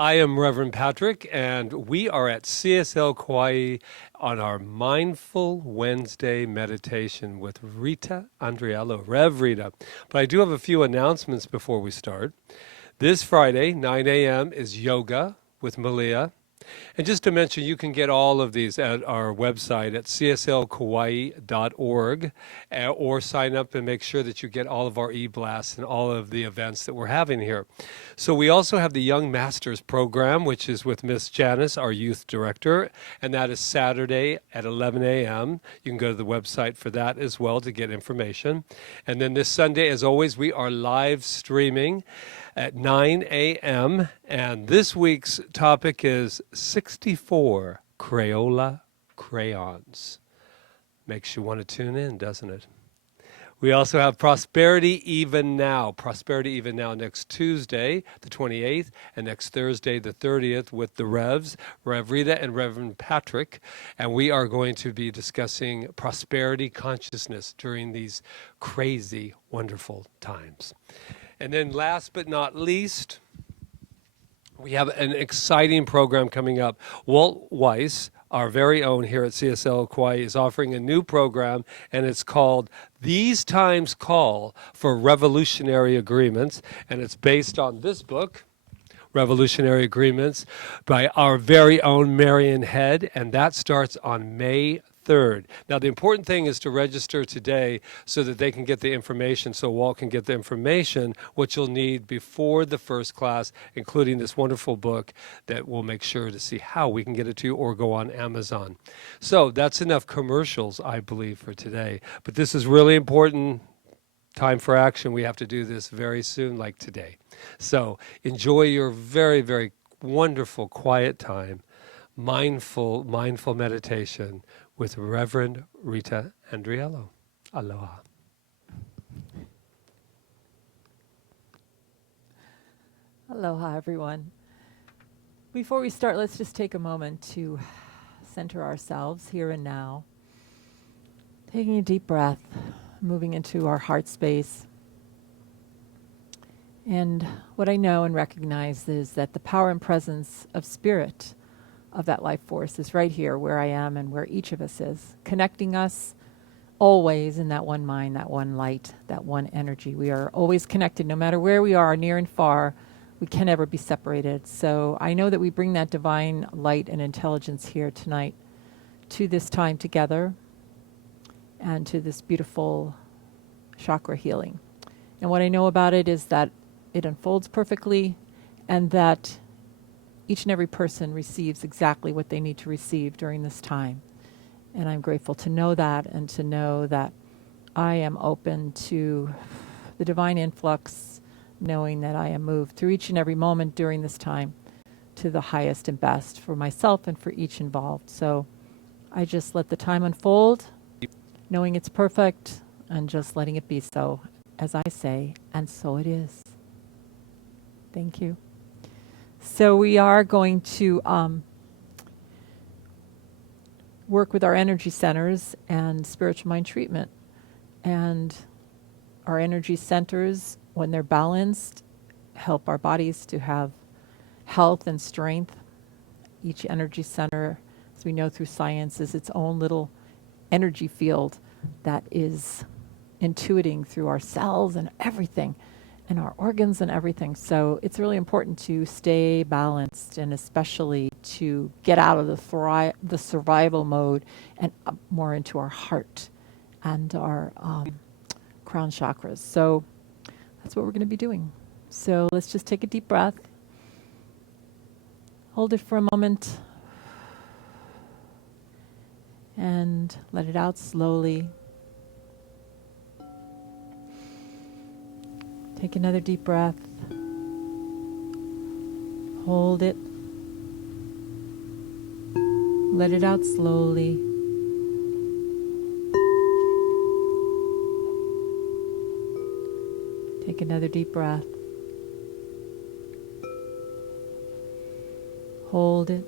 I am Reverend Patrick, and we are at CSL Kauai on our Mindful Wednesday meditation with Rita Andriello, Rev Rita. But I do have a few announcements before we start. This Friday, 9 a.m., is yoga with Malia. And just to mention, you can get all of these at our website at cslkauai.org or sign up and make sure that you get all of our e-blasts and all of the events that we're having here. So we also have the Young Masters program, which is with Miss Janice, our youth director, and that is Saturday at 11 a.m. You can go to the website for that as well to get information. And then this Sunday, as always, we are live streaming at 9 a.m. And this week's topic is 64 Crayola crayons. Makes you want to tune in, doesn't it? We also have Prosperity Even Now. Prosperity Even Now next Tuesday, the 28th, and next Thursday, the 30th, with the Revs, Rev Rita and Reverend Patrick. And we are going to be discussing prosperity consciousness during these crazy, wonderful times. And then last but not least, we have an exciting program coming up. Walt Weiss, our very own here at CSL Kauai, is offering a new program, and it's called These Times Call for Revolutionary Agreements, and it's based on this book, Revolutionary Agreements, by our very own Marion Head, and that starts on May 3rd. Now, the important thing is to register today so that they can get the information, so Walt can get the information, what you'll need before the first class, including this wonderful book that we'll make sure to see how we can get it to you or go on Amazon. So that's enough commercials, I believe, for today. But this is really important. Time for action. We have to do this very soon, like today. So enjoy your very, very wonderful quiet time, mindful meditation with Reverend Rita Andriello. Aloha. Aloha, everyone. Before we start, let's just take a moment to center ourselves here and now. Taking a deep breath, moving into our heart space. And what I know and recognize is that the power and presence of spirit of that life force is right here where I am and where each of us is, connecting us always in that one mind, that one light, that one energy. We are always connected no matter where we are, near and far. We can never be separated. So I know that we bring that divine light and intelligence here tonight to this time together and to this beautiful chakra healing. And what I know about it is that it unfolds perfectly and that each and every person receives exactly what they need to receive during this time. And I'm grateful to know that and to know that I am open to the divine influx, knowing that I am moved through each and every moment during this time to the highest and best for myself and for each involved. So I just let the time unfold, knowing it's perfect, and just letting it be so, as I say, and so it is. Thank you. So we are going to work with our energy centers and spiritual mind treatment. And our energy centers, when they're balanced, help our bodies to have health and strength. Each energy center, as we know through science, is its own little energy field that is intuiting through our cells and everything, and our organs and everything. So it's really important to stay balanced, and especially to get out of the survival mode and up more into our heart and our crown chakras. So that's what we're going to be doing. So let's just take a deep breath. Hold it for a moment. And let it out slowly. Take another deep breath. Hold it. Let it out slowly. Take another deep breath. Hold it.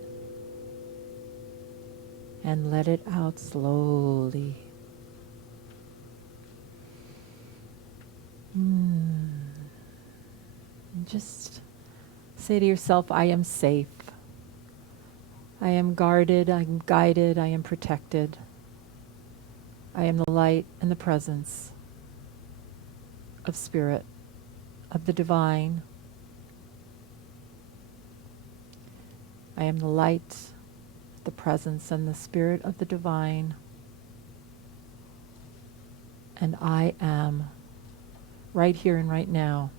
And let it out slowly. And just Say to yourself, I am safe. I am guarded, I am guided, I am protected. I am the light and the presence of spirit, of the divine. I am the light, the presence and the spirit of the divine. And I am, right here and right now,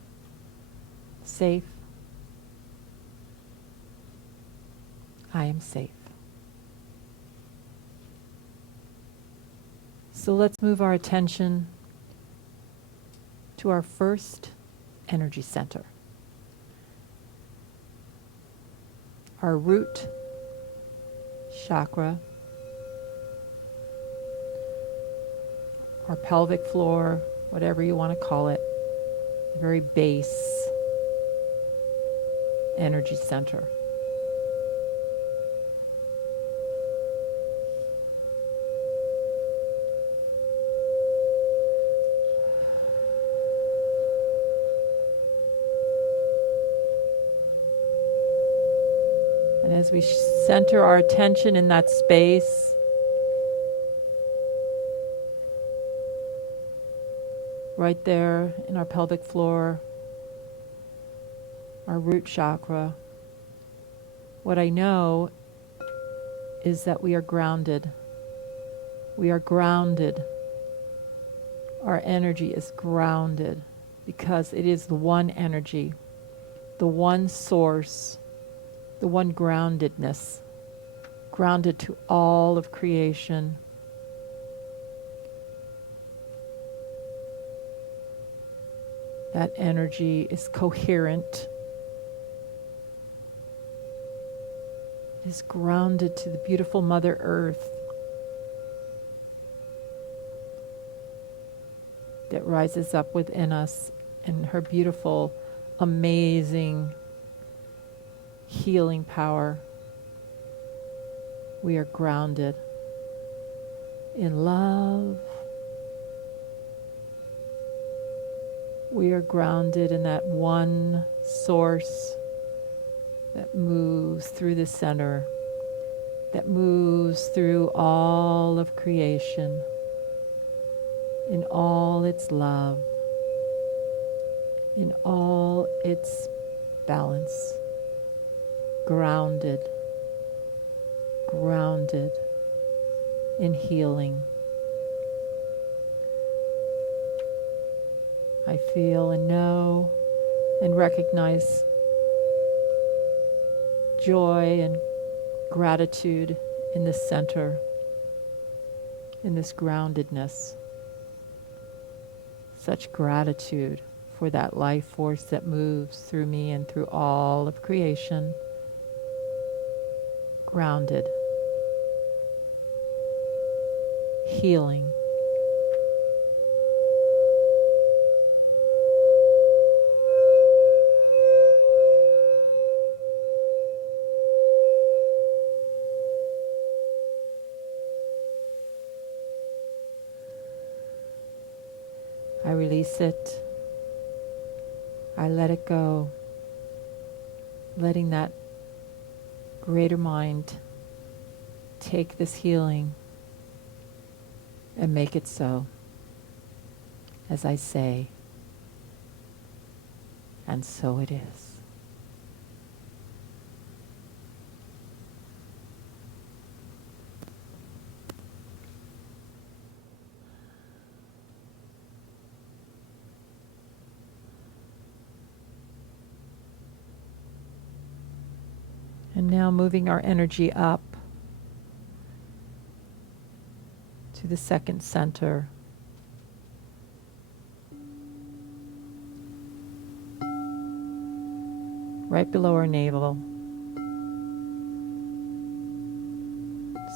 safe. I am safe. So let's move our attention to our first energy center, our root chakra, our pelvic floor, whatever you want to call it, the very base energy center. And as we center our attention in that space, right there in our pelvic floor, our root chakra, what I know is that we are grounded. We are grounded. Our energy is grounded because it is the one energy, the one source, the one groundedness, grounded to all of creation. That energy is coherent, is grounded to the beautiful Mother Earth that rises up within us in her beautiful, amazing healing power. We are grounded in love. We are grounded in that one source that moves through the center, that moves through all of creation, in all its love, in all its balance. Grounded, grounded in healing. I feel and know and recognize joy and gratitude in this center, in this groundedness. Such gratitude for that life force that moves through me and through all of creation. Grounded, healing. I release it. I let it go, letting that greater mind take this healing and make it so, as I say, and so it is. And now moving our energy up to the second center. Right below our navel.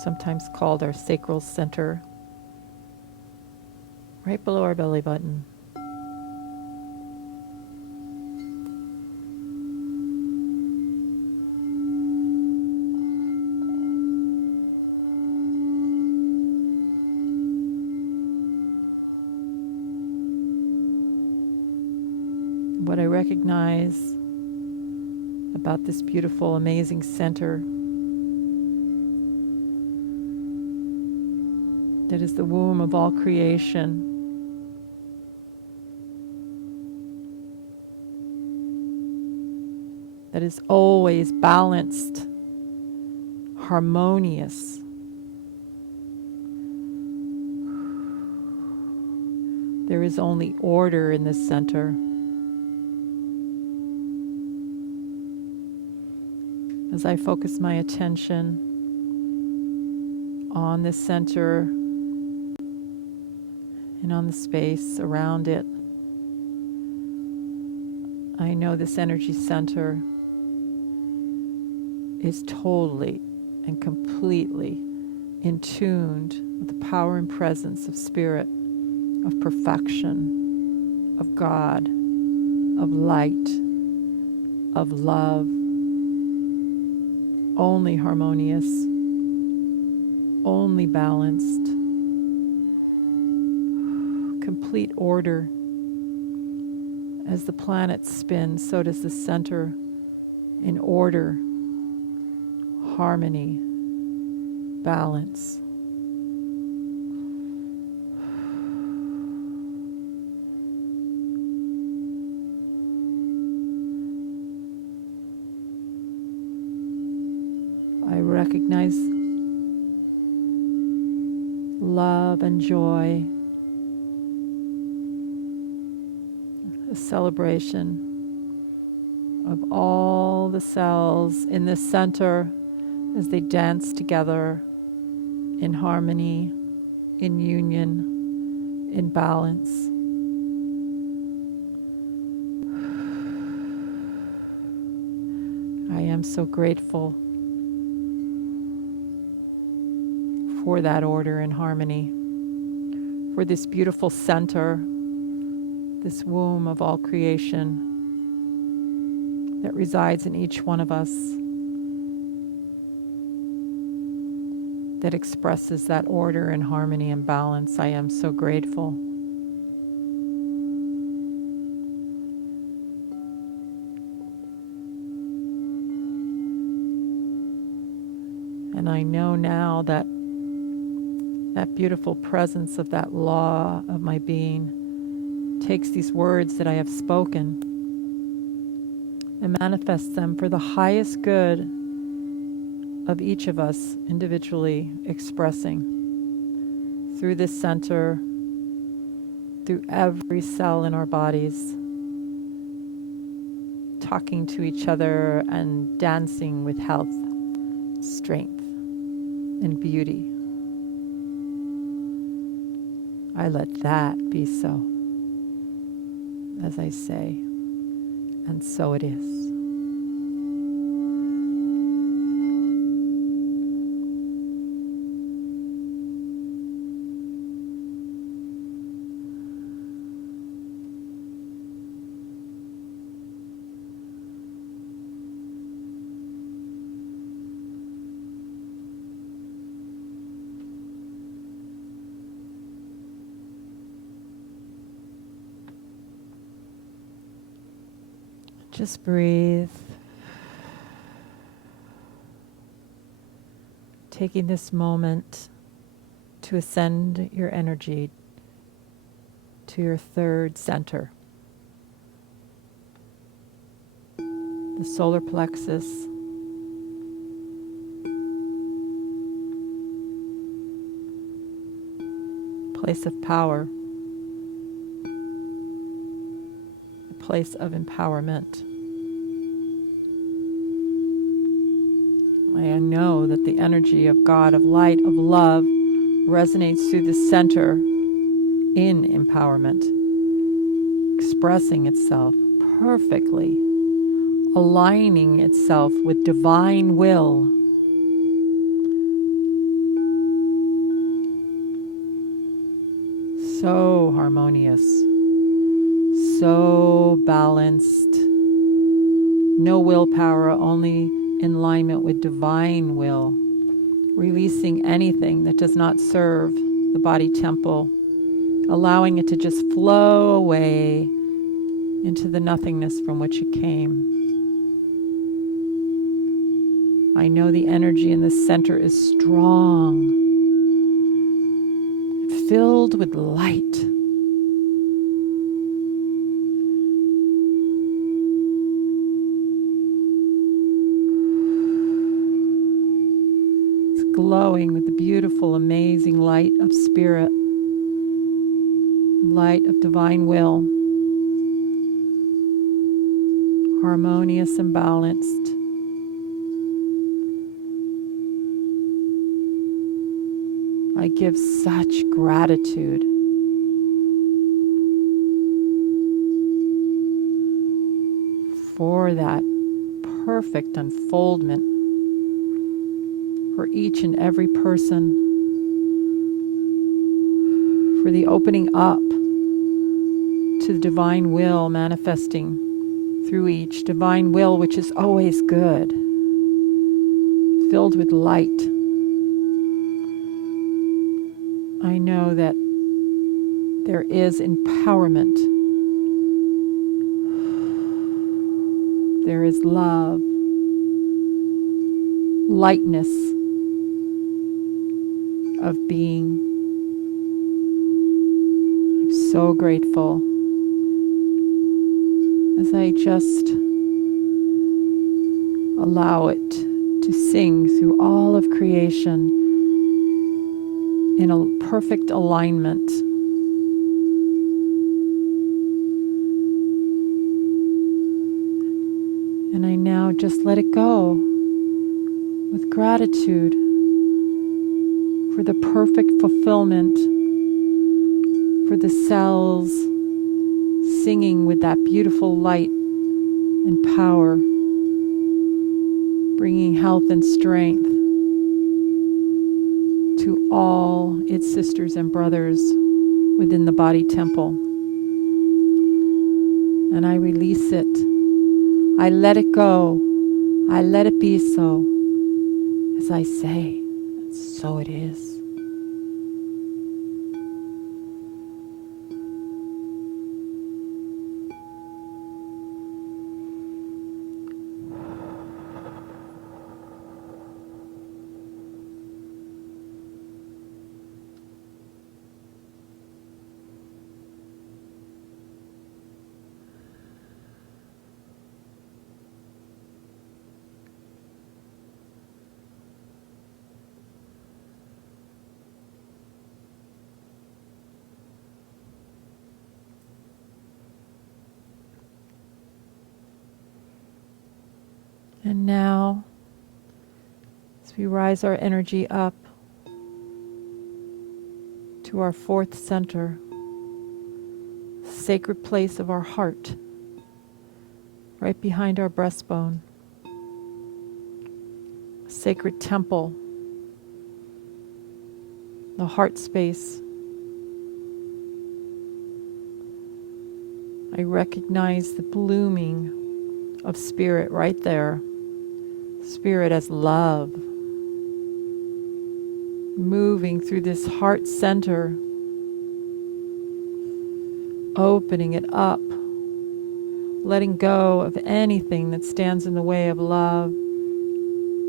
Sometimes called our Sacral Center. Right below our belly button. What I recognize about this beautiful, amazing center that is the womb of all creation. That is always balanced, harmonious. There is only order in this center. As I focus my attention on this center and on the space around it, I know this energy center is totally and completely in tuned with the power and presence of spirit, of perfection, of God, of light, of love, only harmonious, only balanced, complete order. As the planets spin, so does the center in order, harmony, balance. I recognize love and joy, a celebration of all the cells in this center as they dance together in harmony, in union, in balance. I am so grateful for that order and harmony, for this beautiful center, this womb of all creation that resides in each one of us, that expresses that order and harmony and balance. I am so grateful. And I know now that that beautiful presence of that law of my being takes these words that I have spoken and manifests them for the highest good of each of us individually, expressing through this center, through every cell in our bodies, talking to each other and dancing with health, strength, and beauty. I let that be so, as I say, and so it is. Just breathe. Taking this moment to ascend your energy to your third center, the solar plexus, place of power, a place of empowerment. I know that the energy of God, of light, of love resonates through the center in empowerment, expressing itself perfectly, aligning itself with divine will. So harmonious, so balanced, no willpower, only in alignment with divine will, releasing anything that does not serve the body temple, allowing it to just flow away into the nothingness from which it came. I know the energy in the center is strong, filled with light. It's glowing with the beautiful, amazing light of spirit, light of divine will, harmonious and balanced. I give such gratitude for that perfect unfoldment for each and every person, for the opening up to the divine will manifesting through each, divine will which is always good, filled with light. I know that there is empowerment. There is love, lightness of being. I'm so grateful as I just allow it to sing through all of creation in a perfect alignment. And I now just let it go with gratitude for the perfect fulfillment, for the cells singing with that beautiful light and power, bringing health and strength to all its sisters and brothers within the body temple. And I release it. I let it go. I let it be so. As I say, so it is. And now, as we rise our energy up to our fourth center, sacred place of our heart, right behind our breastbone, sacred temple, the heart space. I recognize the blooming of spirit right there. Spirit as love, moving through this heart center, opening it up, letting go of anything that stands in the way of love,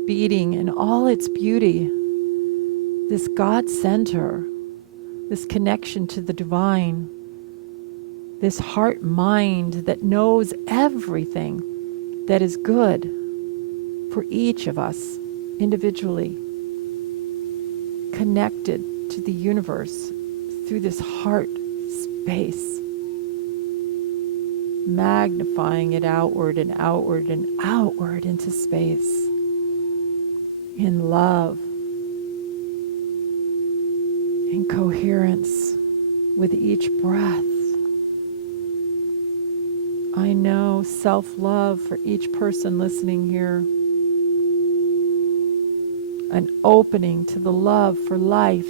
beating in all its beauty, this God center, this connection to the divine, this heart mind that knows everything that is good for each of us individually, connected to the universe through this heart space, magnifying it outward and outward and outward into space, in love, in coherence with each breath. I know self-love for each person listening here, an opening to the love for life.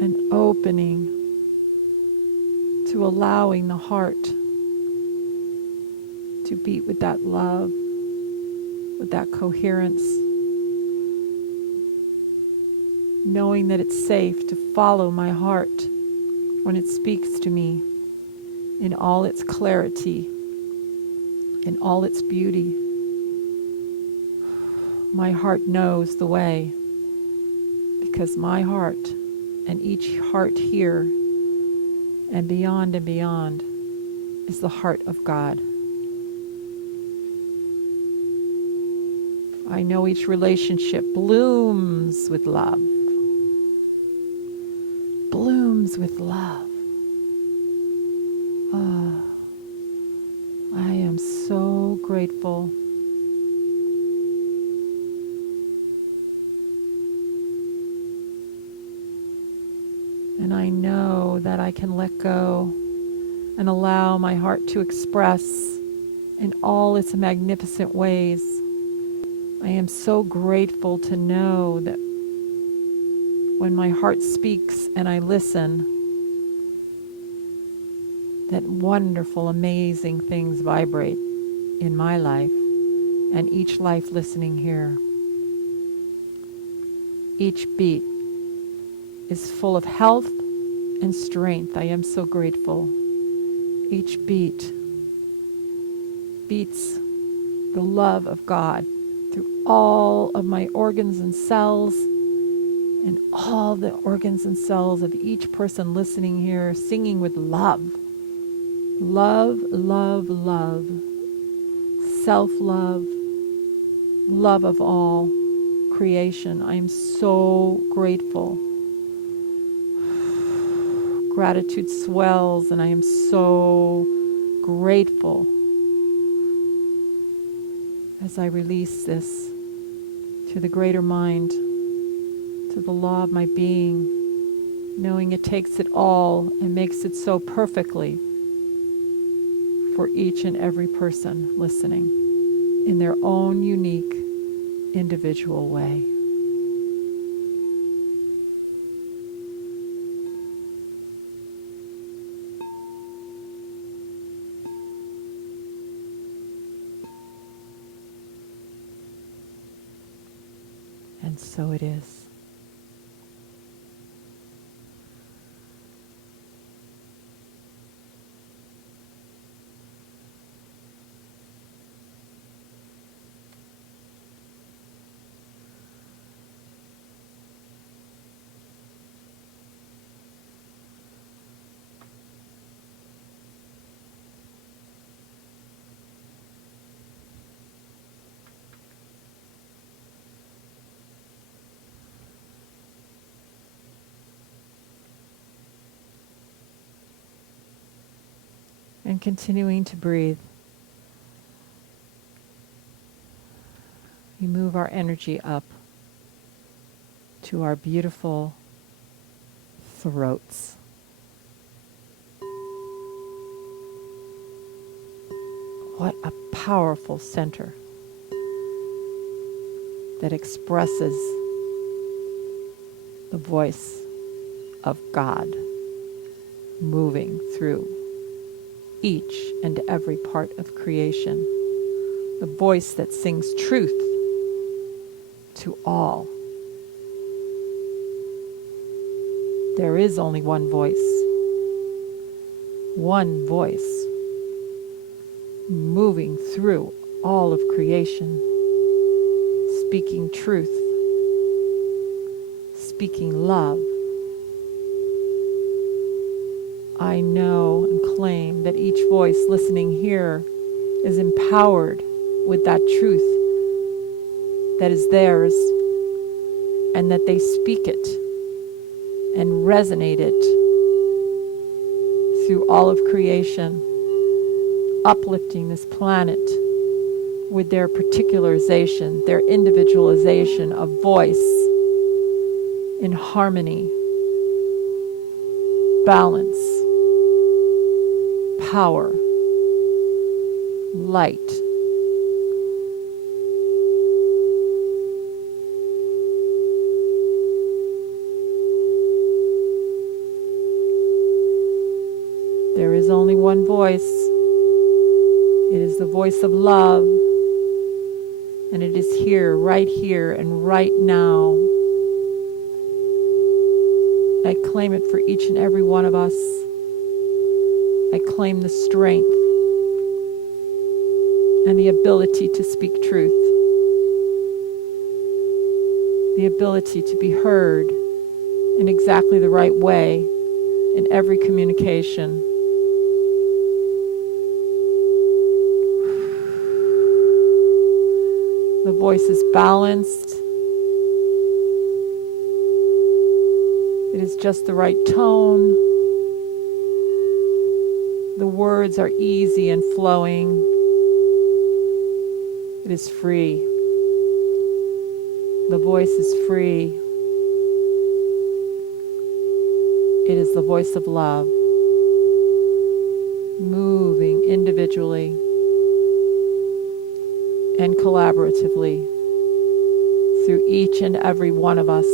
An opening to allowing the heart to beat with that love, with that coherence, knowing that it's safe to follow my heart when it speaks to me, in all its clarity, in all its beauty. My heart knows the way, because my heart and each heart here and beyond is the heart of God. I know each relationship blooms with love. Blooms with love. Oh, I am so grateful. And I know that I can let go and allow my heart to express in all its magnificent ways. I am so grateful to know that when my heart speaks and I listen, that wonderful, amazing things vibrate in my life and each life listening here. Each beat is full of health and strength. I am so grateful. Each beat beats the love of God through all of my organs and cells, and all the organs and cells of each person listening here, singing with love. Love, love, love. Self-love. Love of all creation. I am so grateful. Gratitude swells, and I am so grateful as I release this to the greater mind, to the law of my being, knowing it takes it all and makes it so perfectly for each and every person listening in their own unique, individual way. And so it is. And continuing to breathe, we move our energy up to our beautiful throats. What a powerful center that expresses the voice of God moving through each and every part of creation. The voice that sings truth to all. There is only one voice. One voice moving through all of creation, speaking truth, speaking love. I know and claim that each voice listening here is empowered with that truth that is theirs, and that they speak it and resonate it through all of creation, uplifting this planet with their particularization, their individualization of voice in harmony, balance, power, light. There is only one voice. It is the voice of love, and it is here, and right now. I claim it for each and every one of us. I claim the strength and the ability to speak truth, the ability to be heard in exactly the right way in every communication. The voice is balanced. It is just the right tone. The words are easy and flowing. It is free. The voice is free. It is the voice of love, moving individually and collaboratively through each and every one of us.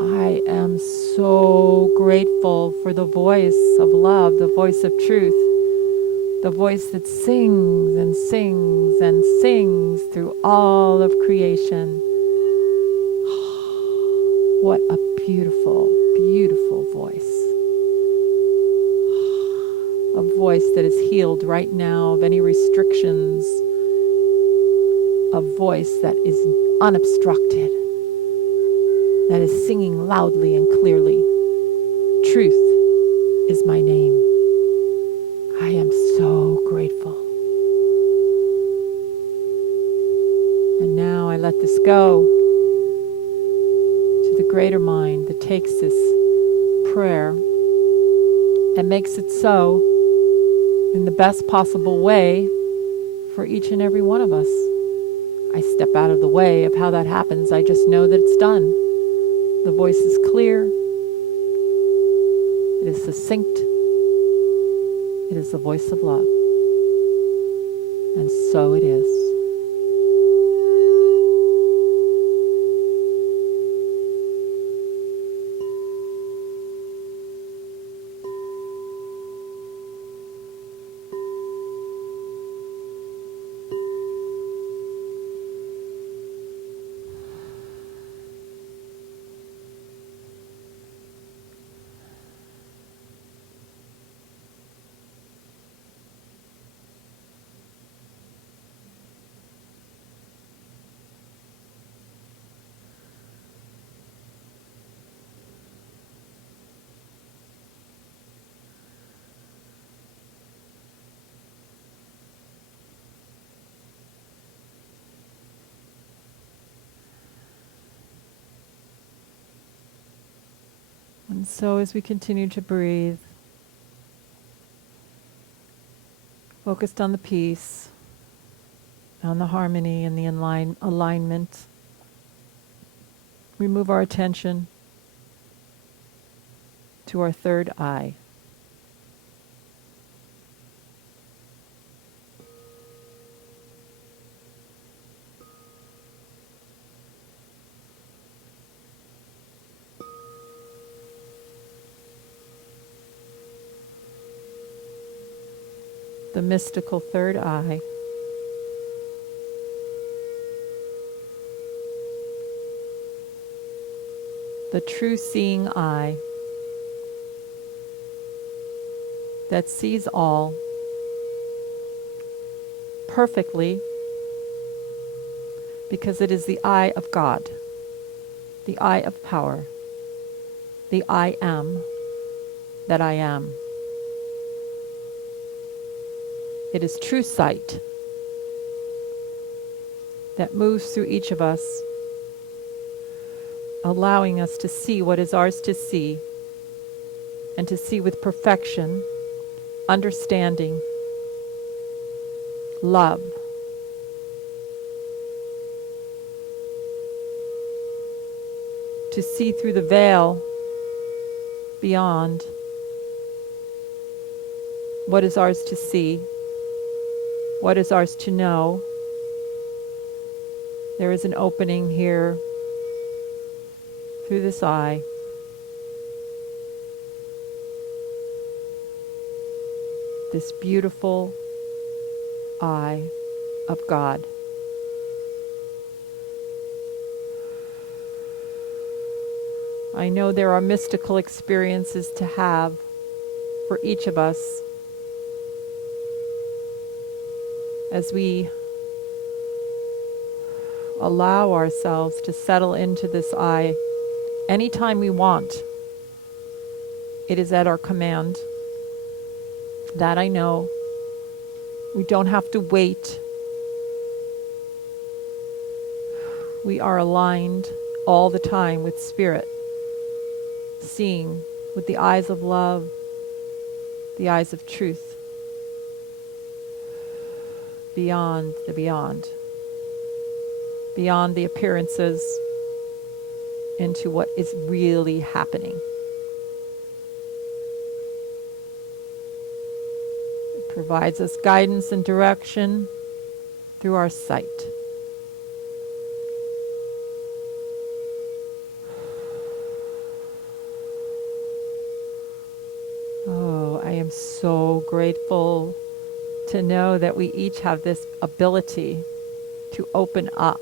I am so grateful for the voice of love, the voice of truth, the voice that sings and sings and sings through all of creation. What a beautiful, beautiful voice. A voice that is healed right now of any restrictions. A voice that is unobstructed, that is singing loudly and clearly. Truth is my name. I am so grateful. And now I let this go to the greater mind that takes this prayer and makes it so in the best possible way for each and every one of us. I step out of the way of how that happens. I just know that it's done. The voice is clear. It is succinct. It is the voice of love. And so it is. And so as we continue to breathe, focused on the peace, on the harmony and the alignment, we move our attention to our third eye. The mystical third eye. The true seeing eye that sees all perfectly because it is the eye of God, the eye of power, the I am that I am. It is true sight that moves through each of us, allowing us to see what is ours to see, and to see with perfection, understanding, love. To see through the veil beyond what is ours to see, what is ours to know. There is an opening here through this eye. This beautiful eye of God. I know there are mystical experiences to have for each of us as we allow ourselves to settle into this I anytime we want. It is at our command. That I know. We don't have to wait. We are aligned all the time with Spirit, seeing with the eyes of love, the eyes of truth, beyond the beyond, beyond the appearances, into what is really happening. It provides us guidance and direction through our sight. Oh, I am so grateful to know that we each have this ability to open up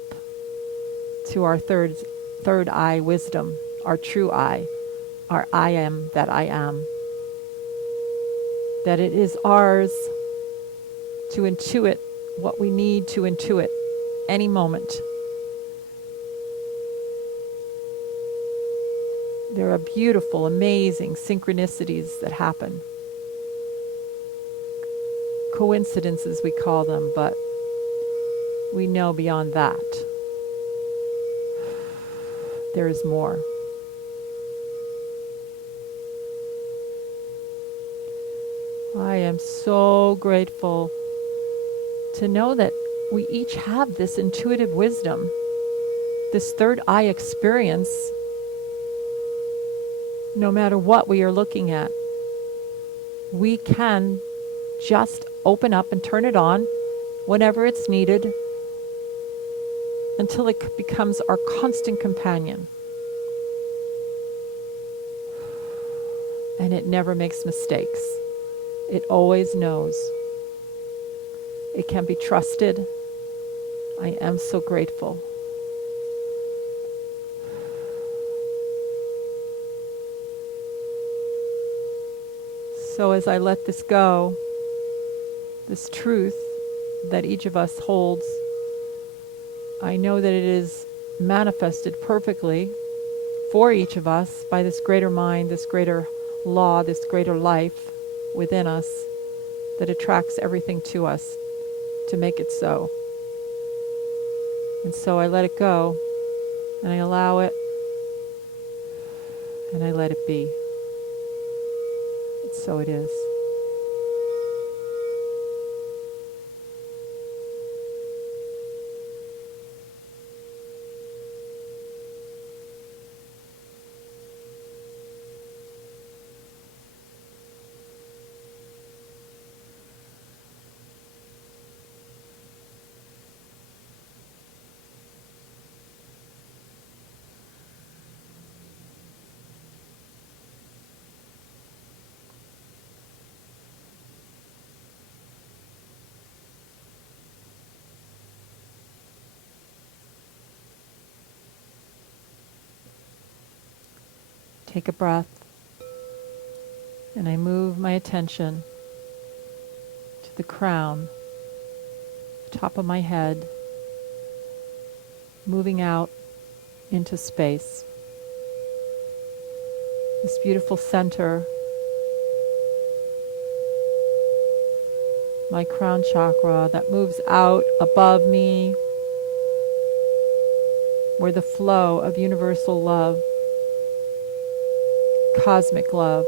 to our third eye wisdom, our true I, our I am that I am. That it is ours to intuit what we need to intuit any moment. There are beautiful, amazing synchronicities that happen. Coincidences, we call them, but we know beyond that there is more. I am so grateful to know that we each have this intuitive wisdom, this third eye experience, no matter what we are looking at. We can just open up and turn it on whenever it's needed until it becomes our constant companion. And it never makes mistakes. It always knows. It can be trusted. I am so grateful. So as I let this go, this truth that each of us holds, I know that it is manifested perfectly for each of us by this greater mind, this greater law, this greater life within us that attracts everything to us to make it so. And so I let it go, and I allow it, and I let it be. And so it is. Take a breath, and I move my attention to the crown, the top of my head, moving out into space. This beautiful center, my crown chakra that moves out above me, where the flow of universal love, cosmic love,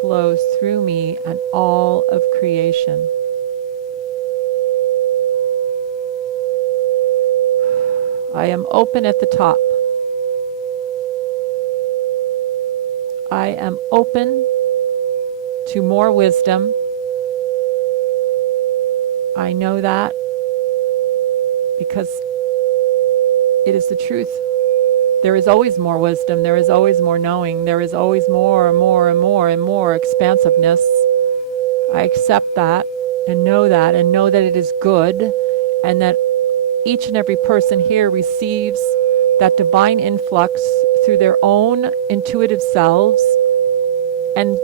flows through me and all of creation. I am open at the top. I am open to more wisdom. I know that because it is the truth. There is always more wisdom. There is always more knowing. There is always more and more and more and more expansiveness. I accept that and know that it is good, and that each and every person here receives that divine influx through their own intuitive selves and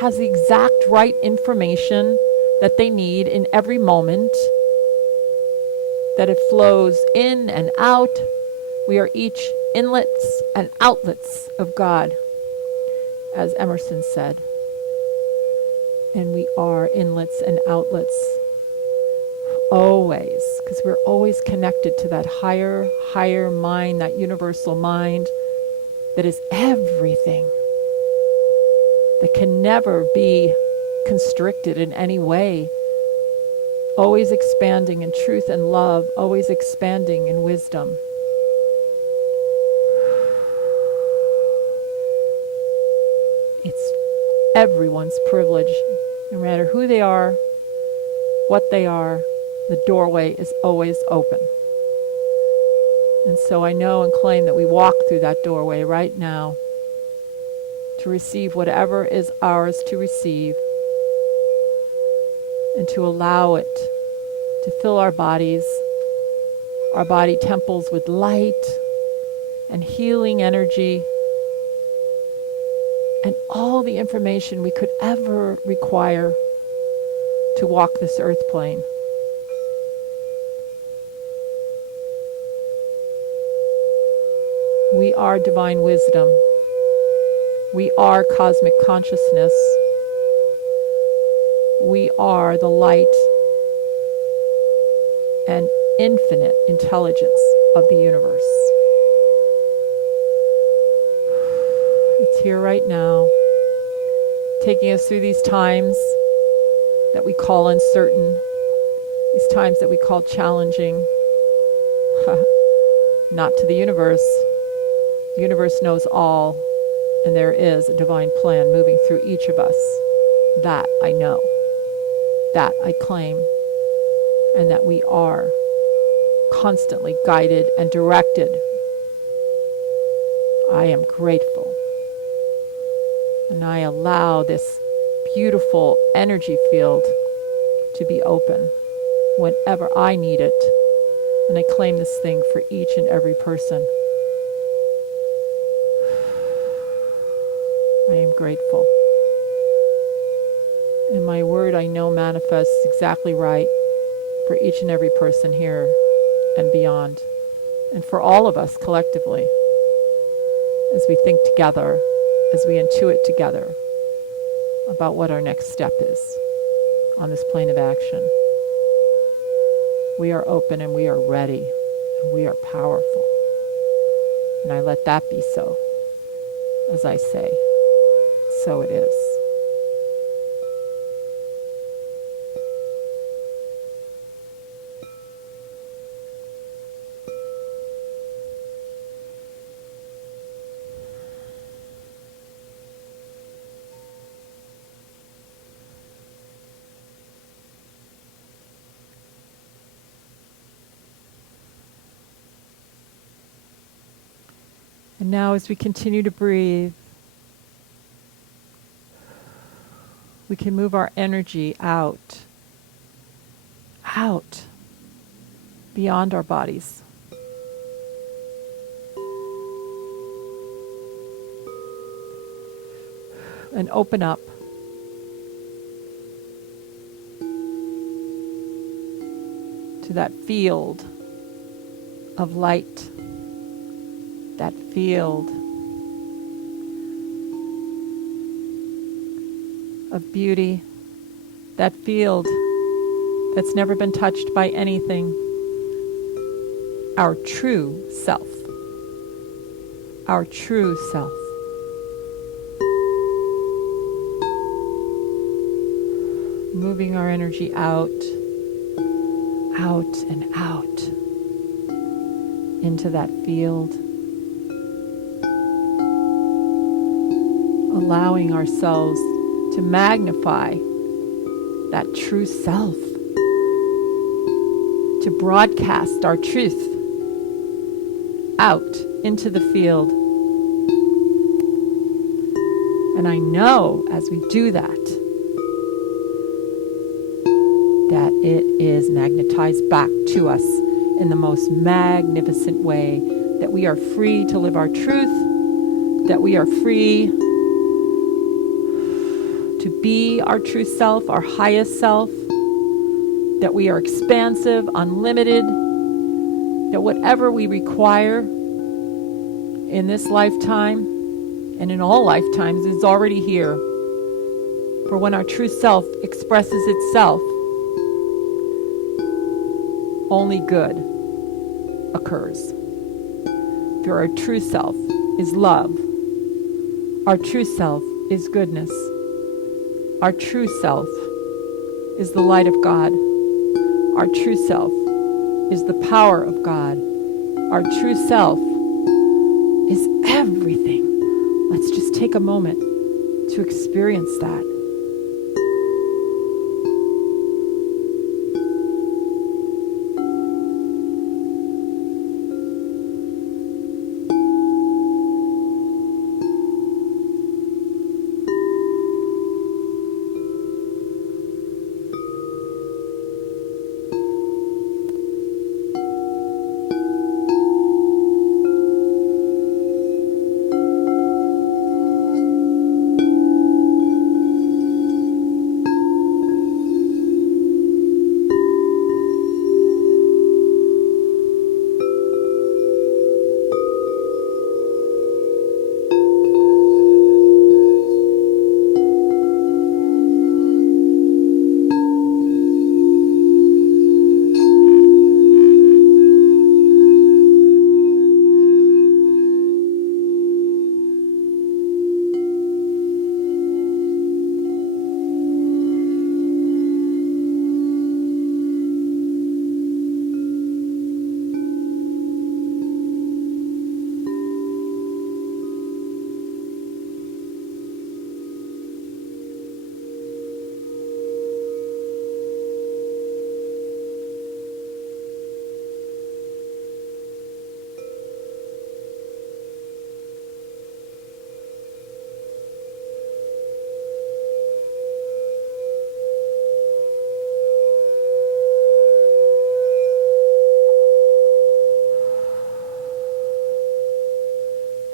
has the exact right information that they need in every moment, that it flows in and out. We are each inlets and outlets of God, as Emerson said. And we are inlets and outlets always, because we're always connected to that higher mind, that universal mind that is everything, that can never be constricted in any way, always expanding in truth and love, always expanding in wisdom. It's everyone's privilege, no matter who they are, what they are, the doorway is always open. And so I know and claim that we walk through that doorway right now to receive whatever is ours to receive, and to allow it to fill our bodies, our body temples with light and healing energy, and all the information we could ever require to walk this earth plane. We are divine wisdom. We are cosmic consciousness. We are the light and infinite intelligence of the universe. It's here right now, taking us through these times that we call uncertain, these times that we call challenging. Not to the universe. The universe knows all, and there is a divine plan moving through each of us. That I know, that I claim, and that we are constantly guided and directed. I am grateful. And I allow this beautiful energy field to be open whenever I need it. And I claim this thing for each and every person. I am grateful. And my word, I know, manifests exactly right for each and every person here and beyond. And for all of us collectively, as we think together, as we intuit together about what our next step is on this plane of action. We are open and we are ready and we are powerful. And I let that be so, as I say, so it is. And now as we continue to breathe, we can move our energy out beyond our bodies. And open up to that field of light, that field of beauty, that field that's never been touched by anything. Our true self. Our true self. Moving our energy out and out into that field. Allowing ourselves to magnify that true self, to broadcast our truth out into the field. And I know as we do that it is magnetized back to us in the most magnificent way, that we are free to live our truth, that we are free be our true self, our highest self, that we are expansive, unlimited, that whatever we require in this lifetime and in all lifetimes is already here. For when our true self expresses itself, only good occurs. For our true self is love. Our true self is goodness. Our true self is the light of God. Our true self is the power of God. Our true self is everything. Let's just take a moment to experience that.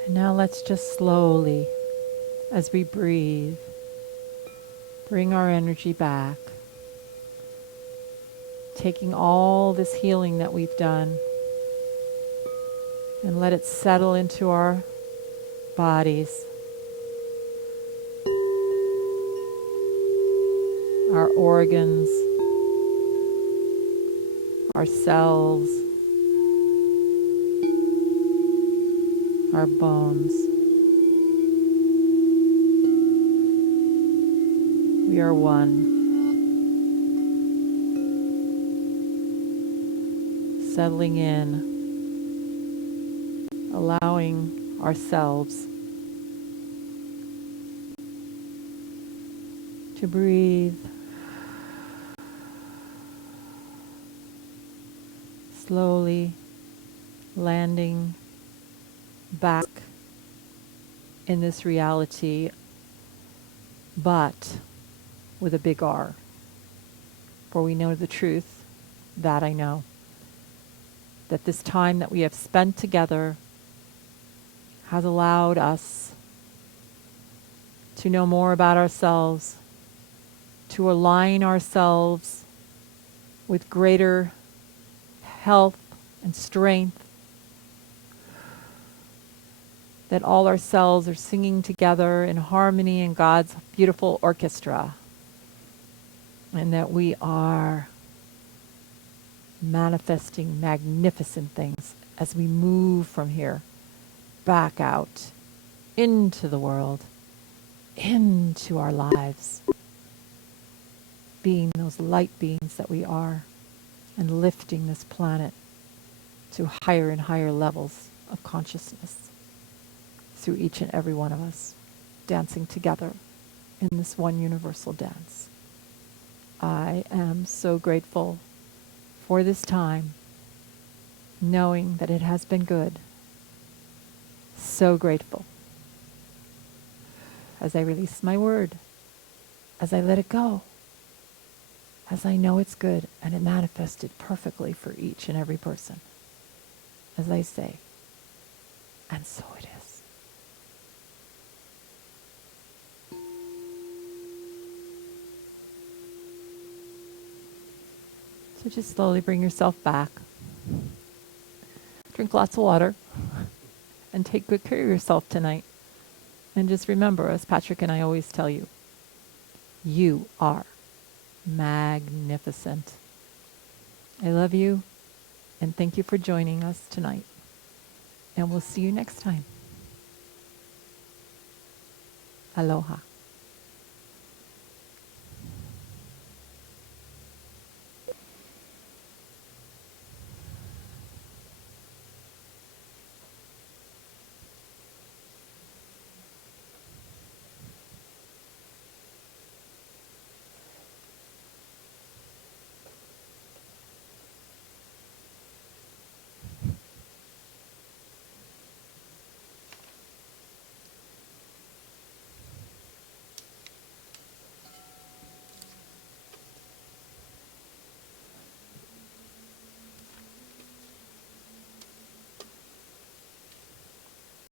Now let's just slowly, as we breathe, bring our energy back, taking all this healing that we've done and let it settle into our bodies, our organs, our cells, our bones. We are one. Settling in, allowing ourselves to breathe slowly, landing back in this reality, but with a big R. For we know the truth, that I know, that this time that we have spent together has allowed us to know more about ourselves, to align ourselves with greater health and strength, that all our cells are singing together in harmony in God's beautiful orchestra, and that we are manifesting magnificent things as we move from here back out into the world, into our lives, being those light beings that we are, and lifting this planet to higher and higher levels of consciousness through each and every one of us, dancing together in this one universal dance. I am so grateful for this time, knowing that it has been good. So grateful. As I release my word, as I let it go, as I know it's good and it manifested perfectly for each and every person. As I say, and so it is. So just slowly bring yourself back. Drink lots of water and take good care of yourself tonight. And just remember, as Patrick and I always tell you, you are magnificent. I love you and thank you for joining us tonight. And we'll see you next time. Aloha.